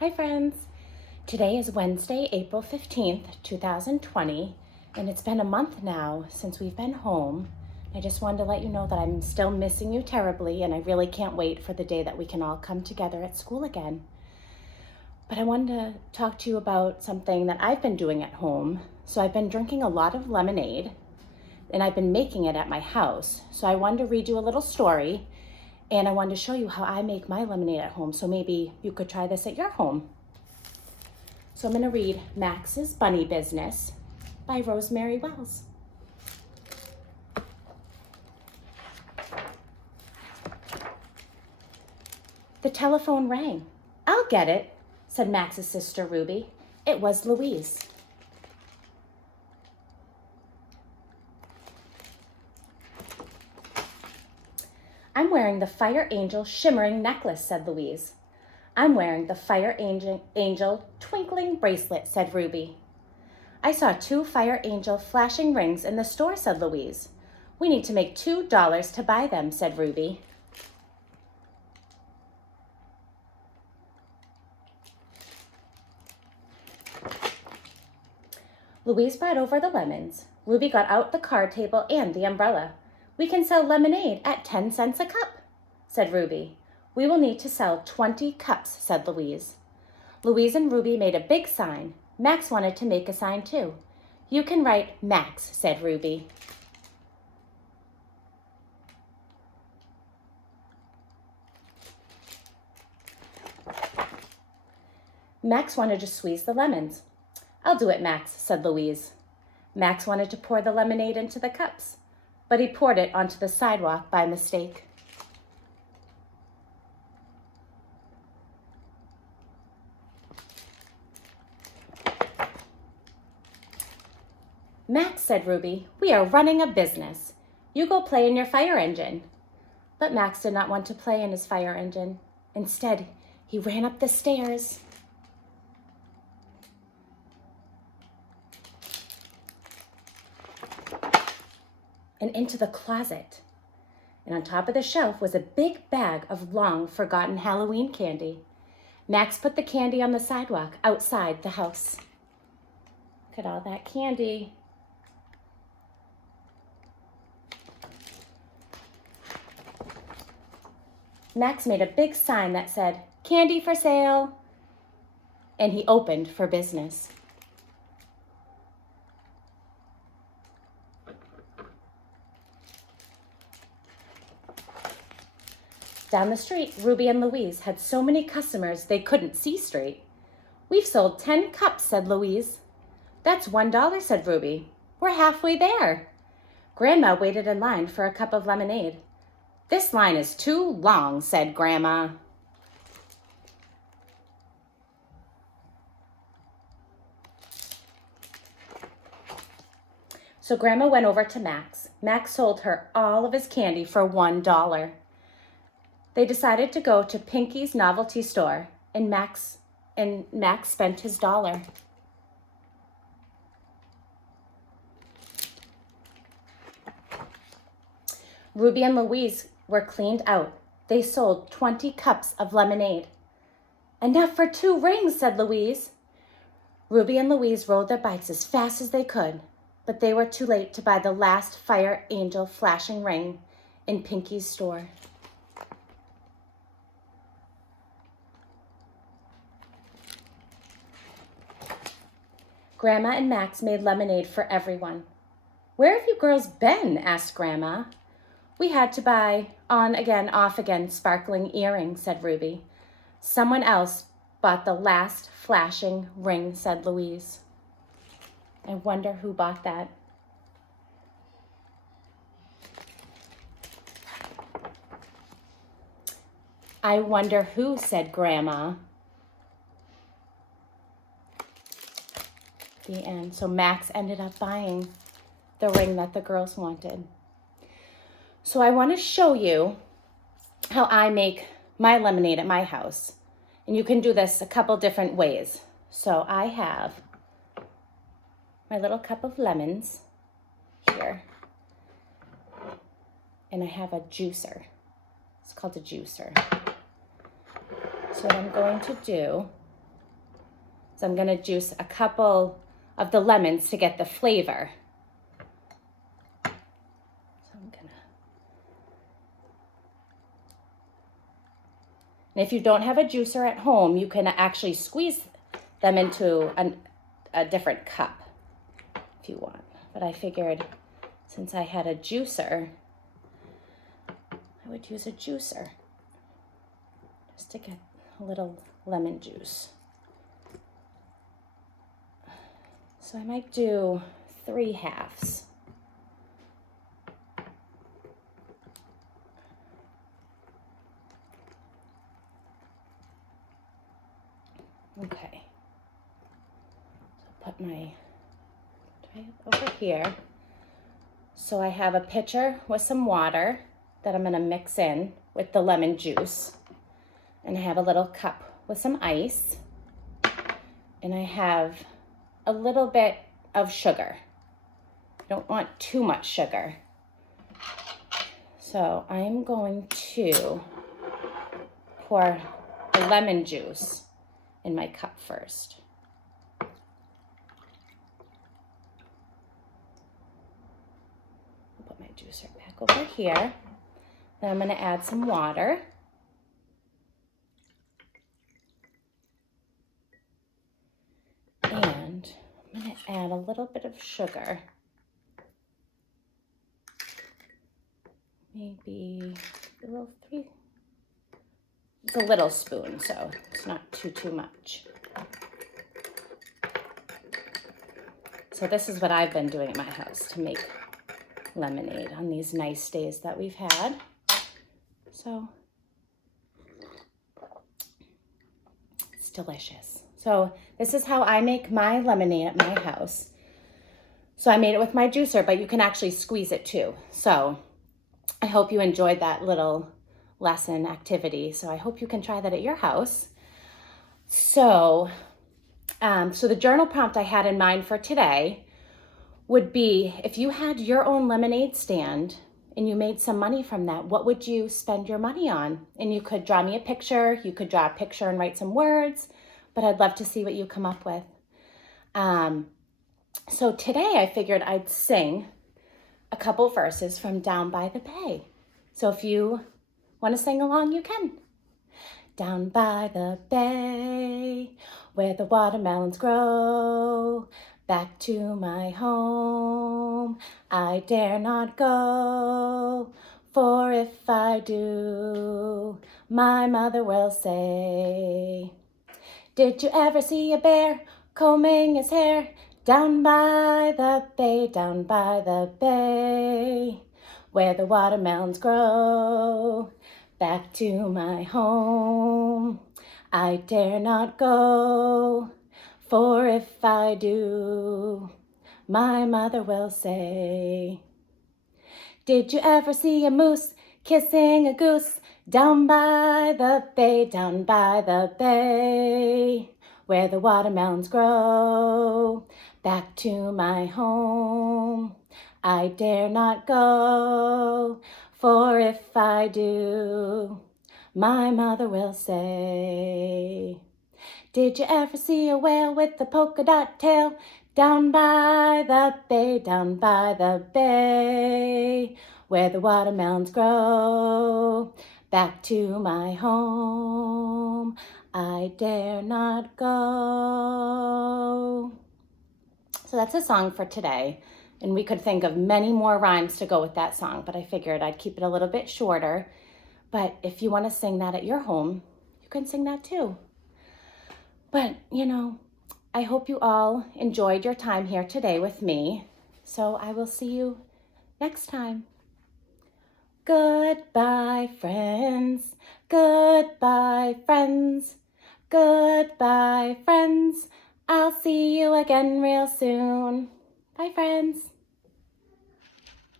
Hi friends! Today is Wednesday, April 15th, 2020, and it's been a month now since we've been home. I just wanted to let you know that I'm still missing you terribly, and I really can't wait for the day that we can all come together at school again. But I wanted to talk to you about something that I've been doing at home. So I've been drinking a lot of lemonade, and I've been making it at my house. So I wanted to read you a little story, and I wanted to show you how I make my lemonade at home, so maybe you could try this at your home. So I'm going to read Max's Bunny Business by Rosemary Wells. The telephone rang. "I'll get it," said Max's sister Ruby. It was Louise. "I'm wearing the Fire Angel shimmering necklace," said Louise. "I'm wearing the Fire Angel twinkling bracelet," said Ruby. "I saw 2 Fire Angel flashing rings in the store," said Louise. "We need to make $2 to buy them," said Ruby. Louise brought over the lemons. Ruby got out the card table and the umbrella. "We can sell lemonade at 10 cents a cup," said Ruby. "We will need to sell 20 cups," said Louise. Louise and Ruby made a big sign. Max wanted to make a sign too. "You can write Max," said Ruby. Max wanted to squeeze the lemons. "I'll do it, Max," said Louise. Max wanted to pour the lemonade into the cups, but he poured it onto the sidewalk by mistake. "Max," said Ruby, "we are running a business. You go play in your fire engine." But Max did not want to play in his fire engine. Instead, he ran up the stairs. And into the closet. And on top of the shelf was a big bag of long-forgotten Halloween candy. Max put the candy on the sidewalk outside the house. Look at all that candy. Max made a big sign that said, "Candy for sale," and he opened for business. Down the street, Ruby and Louise had so many customers they couldn't see straight. "We've sold 10 cups," said Louise. "That's $1, said Ruby. "We're halfway there." Grandma waited in line for a cup of lemonade. "This line is too long," said Grandma. So Grandma went over to Max. Max sold her all of his candy for $1. They decided to go to Pinky's novelty store, and Max spent his dollar. Ruby and Louise were cleaned out. They sold 20 cups of lemonade. "Enough for 2 rings," said Louise. Ruby and Louise rode their bikes as fast as they could, but they were too late to buy the last Fire Angel flashing ring in Pinky's store. Grandma and Max made lemonade for everyone. "Where have you girls been?" asked Grandma. "We had to buy on again, off again sparkling earrings," said Ruby. "Someone else bought the last flashing ring," said Louise. I wonder who bought that. "I wonder who," said Grandma. The end. So Max ended up buying the ring that the girls wanted. So I want to show you how I make my lemonade at my house. And you can do this a couple different ways. So I have my little cup of lemons here. And I have a juicer. It's called a juicer. So what I'm going to do So I'm gonna juice a couple of the lemons to get the flavor. So I'm gonna, and if you don't have a juicer at home, you can actually squeeze them into a different cup if you want. But I figured since I had a juicer, I would use a juicer just to get a little lemon juice. So I might do 3 halves. Okay. So put my tray over here. So I have a pitcher with some water that I'm gonna mix in with the lemon juice. And I have a little cup with some ice. And I have a little bit of sugar. I don't want too much sugar. So I'm going to pour the lemon juice in my cup first. I'll put my juicer back over here. Then I'm going to add some water. And I'm going to add a little bit of sugar. Maybe it's a little spoon, so it's not too much. So this is what I've been doing at my house to make lemonade on these nice days that we've had. So it's delicious. So this is how I make my lemonade at my house. So I made it with my juicer, but you can actually squeeze it too. So I hope you enjoyed that little lesson activity. So I hope you can try that at your house. So the journal prompt I had in mind for today would be, if you had your own lemonade stand and you made some money from that, what would you spend your money on? And you could draw me a picture. You could draw a picture and write some words, but I'd love to see what you come up with. So today I figured I'd sing a couple verses from Down by the Bay. So if you want to sing along, you can. Down by the bay, where the watermelons grow, back to my home I dare not go, for if I do, my mother will say, did you ever see a bear combing his hair? Down by the bay, down by the bay, where the watermelons grow, back to my home I dare not go, for if I do, my mother will say. Did you ever see a moose kissing a goose? Down by the bay, down by the bay, where the watermelons grow, back to my home I dare not go, for if I do, my mother will say. Did you ever see a whale with a polka dot tail? Down by the bay, down by the bay, where the watermelons grow, back to my home I dare not go. So that's a song for today. And we could think of many more rhymes to go with that song, but I figured I'd keep it a little bit shorter. But if you want to sing that at your home, you can sing that too. But, I hope you all enjoyed your time here today with me. So I will see you next time. Goodbye, friends. Goodbye, friends. Goodbye, friends. I'll see you again real soon. Bye, friends.